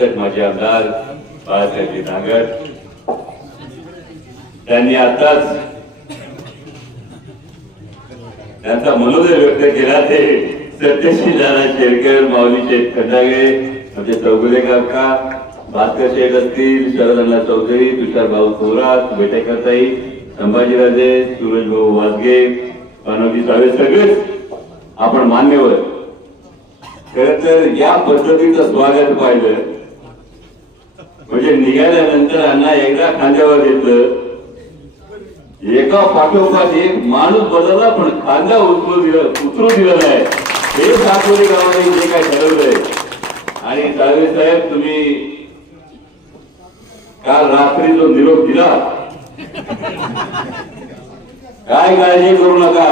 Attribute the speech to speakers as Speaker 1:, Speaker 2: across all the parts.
Speaker 1: तसेच माजी आमदार बाळासाहेब नागर त्यांनी आताच त्यांचा मनोदय व्यक्त केला ते सत्यशील दादा शेरकर माऊली शेठ खंडागे म्हणजे चौगुले काका भास्कर शेठ असतील शरदअण्णा चौधरी तुषार भाऊ थोरात बेटेकरताई संभाजीराजे सूरज भाऊ वाजगे पानवजी सावे सगळेच आपण मान्यवर. खर तर या पद्धतीचं स्वागत पाहिलं म्हणजे निघाल्यानंतर अण्णा एकदा खांद्यावर घेतलं. एका पाठोपाठ एक माणूस बदलला पण खांदा उचलू दिलं उतरू दिलं नाही. हे साकोली गावाने जे काय ठरवलंय आणि दावे साहेब तुम्ही काल रात्री जो निरोप दिला काय काळजी करू नका.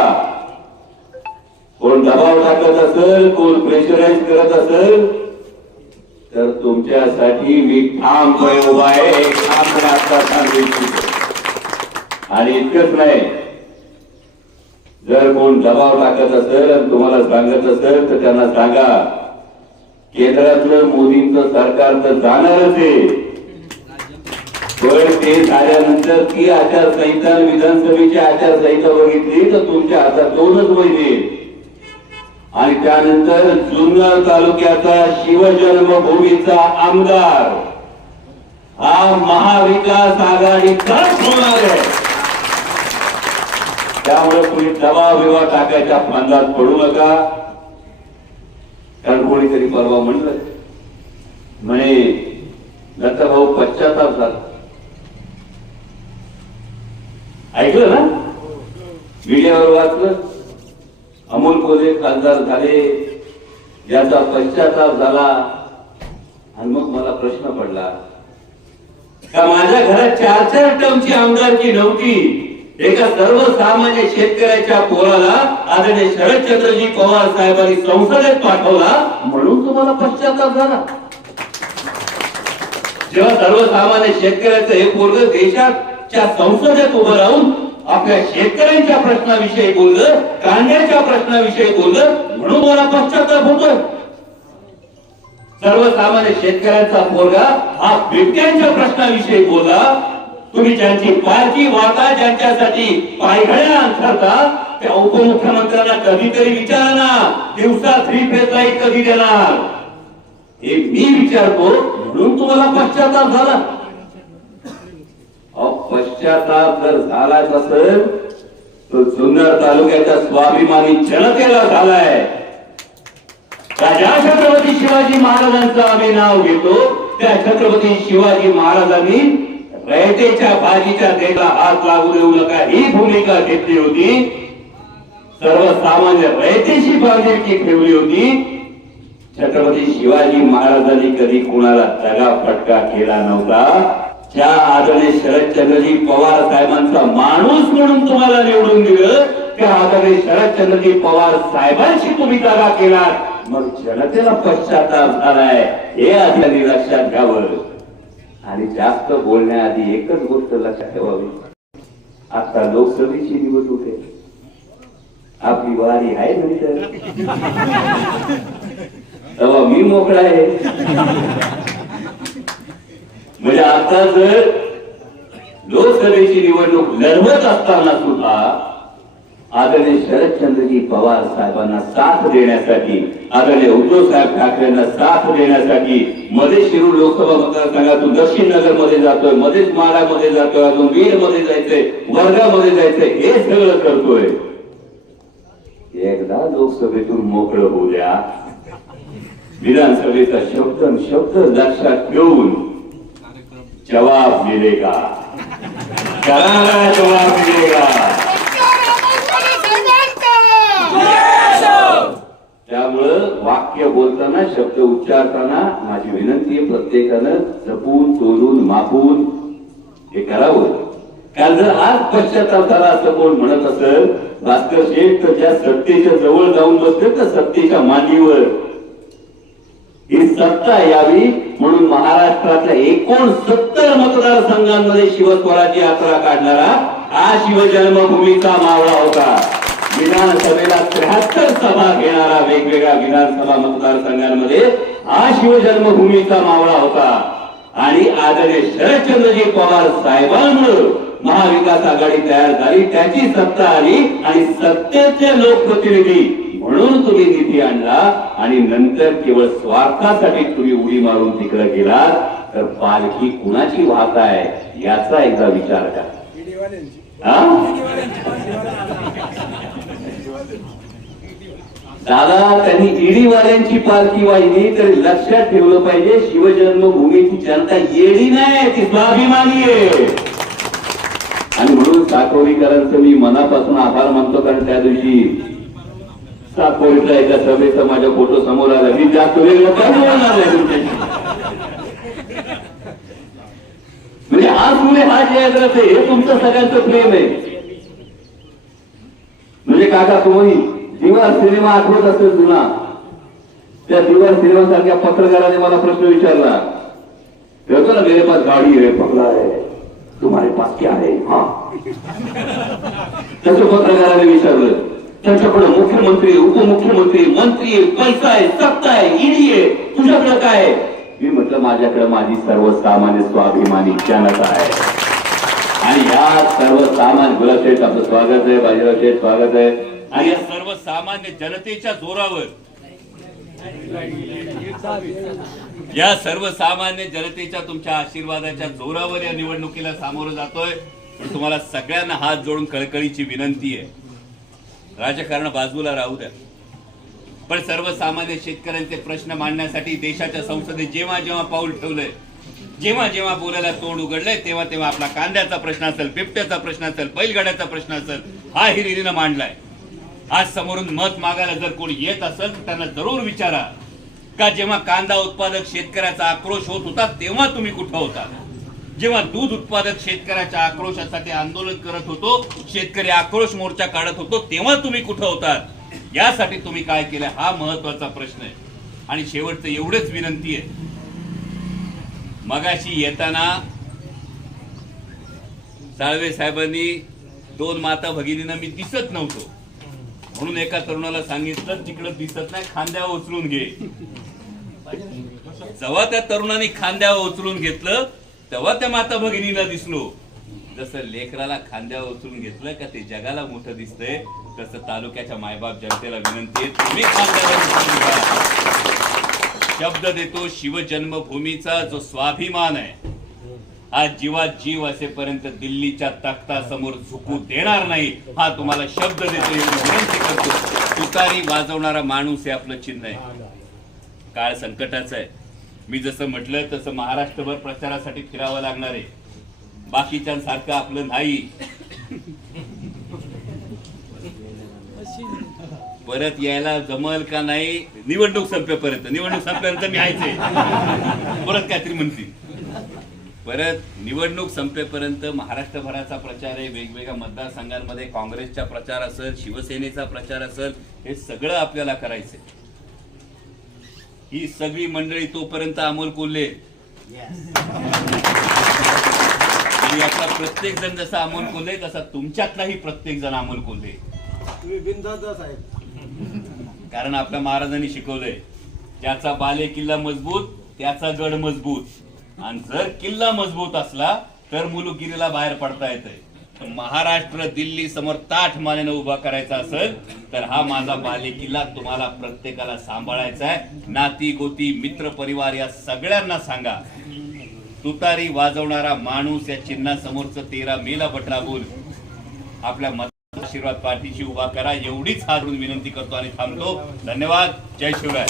Speaker 1: कोण दबाव टाकत असेल कोण प्रेशराईज करत असेल तर तुमच्यासाठी मी ठामपणे उभा आहे ठामपणे आता सांगू इच्छितो आणि इतकंच नाही जर कोण दबाव टाकत असेल आणि तुम्हाला सांगत असेल तर त्यांना सांगा केंद्रातलं मोदींचं सरकार तर जाणारच आहे. पण ते झाल्यानंतर ती आचारसंहिता विधानसभेची आचारसंहिता बघितली तर तुमच्या हातात दोनच महिने आणि त्यानंतर जुन्नर तालुक्याचा शिवजन्मभूमीचा आमदार हा महाविकास आघाडीचाच होणार आहे. त्यामुळे कोणी दबाव बिवा टाकायच्या फांदात पडू नका. कारण कोणीतरी परवा म्हणलं. म्हणे नंतर भाऊ पश्चाताप झाला. ऐकलं ना? मीडियावर वाचलं? अमोल कोल्हे खासदार झाले याचा पश्चाताप झाला आणि मग मला प्रश्न पडला का माझ्या घरात चार चार टर्मची आमदारकी नव्हती? एका सर्वसामान्य शेतकऱ्याच्या पोराला आदरणीय शरदचंद्रजी पवार साहेबांनी संसदेत पाठवला? म्हणून तुम्हाला पश्चाताप झाला. जेव्हा सर्वसामान्य शेतकऱ्याचं हे पोरग देशाच्या संसदेत उभं राहून आपल्या शेतकऱ्यांच्या प्रश्नाविषयी बोललं कांद्याच्या प्रश्नाविषयी बोललं म्हणून मला पश्चाताप होतोय. सर्वसामान्य शेतकऱ्यांचा पोरगा हा बिबट्यांच्या प्रश्नाविषयी बोला तुम्ही ज्यांची पारखी वाटा ज्यांच्यासाठी पायघड्या अंथरता त्या उपमुख्यमंत्र्यांना कधीतरी विचारा ना. दिवसा थ्री फेज लाइट कधी देणार? हे मी विचारतो म्हणून तुम्हाला पश्चाताप झाला. पश्चाताप जर झालाच असेल तर जुन्नर तालुक्याच्या स्वाभिमानी जनतेला झालाय. राजा छत्रपती शिवाजी महाराजांचं आम्ही नाव घेतो. त्या छत्रपती शिवाजी महाराजांनी रयतेच्या बाजीच्या देशाला हात लागू देऊ नका ही भूमिका घेतली होती. सर्वसामान्य रयतेशी बांधिलकी ठेवली होती. छत्रपती शिवाजी महाराजांनी कधी कुणाला दगा फटका केला नव्हता? त्या आदरणीय शरदचंद्रजी पवार साहेबांचा माणूस म्हणून तुम्हाला निवडून दिलं त्या आदरणीय शरदचंद्रजी पवार साहेबांशी तुम्ही जागा केला मग जनतेला पश्चाताप झालाय हे आधी लक्षात घ्यावं. आणि जास्त बोलण्याआधी एकच गोष्ट लक्षात ठेवावी. आता लोकसभेची निवडणूक आहे. आपली वारी आहे म्हणजे मी मोकळा आहे. म्हणजे आता जर लोकसभेची निवडणूक लढवत असताना सुद्धा आदरणीय शरदचंद्रजी पवार साहेबांना साथ देण्यासाठी आदरणीय उद्धव साहेब ठाकरेंना साथ देण्यासाठी मध्ये शिरूर लोकसभा मतदारसंघातून दक्षिण नगरमध्ये जातोय मध्येच माडामध्ये जातोय अजून बीडमध्ये जायचंय वर्गामध्ये जायचंय हे सगळं करतोय. एकदा लोकसभेतून मोकळं होऊ द्या. विधानसभेचा शब्द शब्द लक्षात ठेवून जवाब मिलेगा। करारा जवाब मिलेगा? त्यामुळं वाक्य बोलताना शब्द उच्चारताना माझी विनंती आहे प्रत्येकानं जपून तोलून मापून हे करावं. कारण जर आज पश्चाताप झाला असं कोण म्हणत असेल भास्कर शेठ तर ज्या सत्तेच्या जवळ जाऊन बसते तर सत्तेच्या मांडीवर. सत्ता यावी म्हणून महाराष्ट्रातल्या एकूण सत्तर मतदारसंघांमध्ये शिवस्वराज्य यात्रा काढणारा हा शिवजन्मभूमीचा मावळा होता.
Speaker 2: विधानसभेला त्र्याहत्तर सभा घेणारा वेगवेगळ्या विधानसभा मतदारसंघांमध्ये हा शिवजन्मभूमीचा मावळा होता. आणि आदरणीय शरदचंद्रजी पवार साहेबांमुळे महाविकास आघाडी तयार झाली. त्याची सत्ता आली आणि सत्तेचे लोकप्रतिनिधी म्हणून तुम्ही निधी आणला आणि नंतर केवळ स्वार्थासाठी तुम्ही उडी मारून तिकडे गेलात तर पालखी कुणाची वाहत आहे याचा एकदा विचार करा. दादा त्यांनी ईडीवाल्यांची पालखी वाहिली तर लक्षात ठेवलं पाहिजे शिवजन्मभूमीची जनता येडी नाही ती स्वाभिमानी आहे. आणि म्हणून साकोरीकरांचं मी मनापासून आभार मानतो कारण त्या दिवशी साकोरीच्या एका सभेचा माझ्या फोटो समोर आला. मी जास्त वेगळं म्हणजे आज मुले हा जे आहे हे तुमचं सगळ्यांचं प्रेम आहे. म्हणजे काका तुम्ही दिवा सिनेमा आठवत असेल तुला त्या दिवस सिनेमा सारख्या पत्रकाराने मला प्रश्न विचारला. कहतो ना मेरे पास गाडी है बंगला है तुम्हारे पास क्या है हा. तसं पत्रकाराने विचारलं. त्यांच्याकडे मुख्यमंत्री उपमुख्यमंत्री मंत्री पैसा आहे सत्ता आहे ईडी आहे तुझ्याकडे काय? मी म्हटलं माझ्याकडे माझी सर्वसामान्य स्वाभिमानी जनता आहे. आणि या सर्वसामान्य गुलाबशेठ आपलं स्वागत आहे बाजीराव शेठ स्वागत आहे.
Speaker 1: आणि या सर्वसामान्य जनतेच्या जोरावर या सर्वसामान्य जनतेच्या तुमच्या आशीर्वादाच्या जोरावर या निवडणुकीला सामोरं जातोय. पण तुम्हाला सगळ्यांना हात जोडून कळकळीची विनंती आहे. राजकारण बाजूला राहू द्या. पण सर्वसामान्य शेतकऱ्यांचे प्रश्न मांडण्यासाठी देशाच्या संसदेत जेव्हा जेव्हा पाऊल ठेवलंय जेव्हा जेव्हा बोलायला तोंड उघडलंय तेव्हा तेव्हा आपला कांद्याचा प्रश्न असेल बिबट्याचा प्रश्न असेल बैलगाड्याचा प्रश्न असेल हा हिरिरीनं मांडलाय. आज समोरून मत मागायला जर कोणी येत असेल तर त्यांना जरूर विचारा. का जेव्हा कांदा उत्पादक शेतकऱ्याचा आक्रोश होत होता तेव्हा तुम्ही कुठं होता? जेव्हा दूध उत्पादक शेतकऱ्याच्या आक्रोशासाठी आंदोलन करत होतो शेतकरी आक्रोश मोर्चा काढत होतो तेव्हा तुम्ही कुठं होतात? यासाठी तुम्ही काय केलं? हा महत्त्वाचा प्रश्न आहे. आणि शेवटचं एवढंच विनंती आहे. मगाशी येताना साळवे साहेबांनी दोन माता भगिनींना मी दिसत नव्हतो. म्हणून एका तरुणाला सांगितलं तिकडं दिसत नाही खांद्यावर उचलून घे. जेव्हा त्या तरुणाने खांद्यावर उचलून घेतलं तेव्हा त्या माता भगिनीला दिसलो. जसं लेकराला खांद्यावर उचलून घेतलं का ते जगाला मोठं दिसतंय तसं तालुक्याच्या मायबाप जनतेला विनंती आहे तुम्ही शब्द देतो शिवजन्मभूमीचा जो स्वाभिमान आहे हा जीवात जीव असेपर्यंत दिल्लीच्या तख्तासमोर झुकू देणार नाही हा तुम्हाला शब्द देतो विनंती करतो. तुतारी वाजवणारा माणूस हे आपलं चिन्ह आहे. काळ संकटाचं आहे. मी जसं म्हटलं तसं महाराष्ट्रभर प्रचारासाठी फिरावं लागणार आहे. बाकीच्यांसारखं आपलं नाही. परत यायला जमल का नाही? निवडणूक संपेपर्यंत. निवडणूक संपेपर्यंत मी आहे. परत काहीतरी म्हणतील. परत निवडणूक संपेपर्यंत महाराष्ट्रभराचा प्रचार आहे. वेगवेगळ्या मतदारसंघांमध्ये काँग्रेसचा प्रचार असेल शिवसेनेचा प्रचार असेल हे सगळं आपल्याला करायचंय. ही सगळी मंडळी तोपर्यंत अमोल कोल्हे. यातला प्रत्येक जण जसा अमोल कोल्हे तसा तुमच्यातलाही प्रत्येक जण अमोल कोल्हे.
Speaker 3: तुम्ही बिनधास्त साहेब
Speaker 1: कारण आपल्या महाराजांनी शिकवलंय ज्याचा बाले किल्ला मजबूत त्याचा गड मजबूत. आणि जर किल्ला मजबूत असला तर मुलुगिरीला बाहेर पडता येतंय. महाराष्ट्र दिल्ली समोर ताठ मानेनं उभा करायचा असेल तर हा माझा बालेकिल्ला तुम्हाला प्रत्येकाला सांभाळायचा आहे. नाती गोती मित्र परिवार या सगळ्यांना सांगा. तुतारी वाजवणारा माणूस या चिन्हासमोरचं तेरा मेला बटराबूल आपल्या मत आशीर्वाद पाठीशी उभा करा. एवढीच हात विनंती करतो आणि थांबतो. धन्यवाद. जय शिवराय.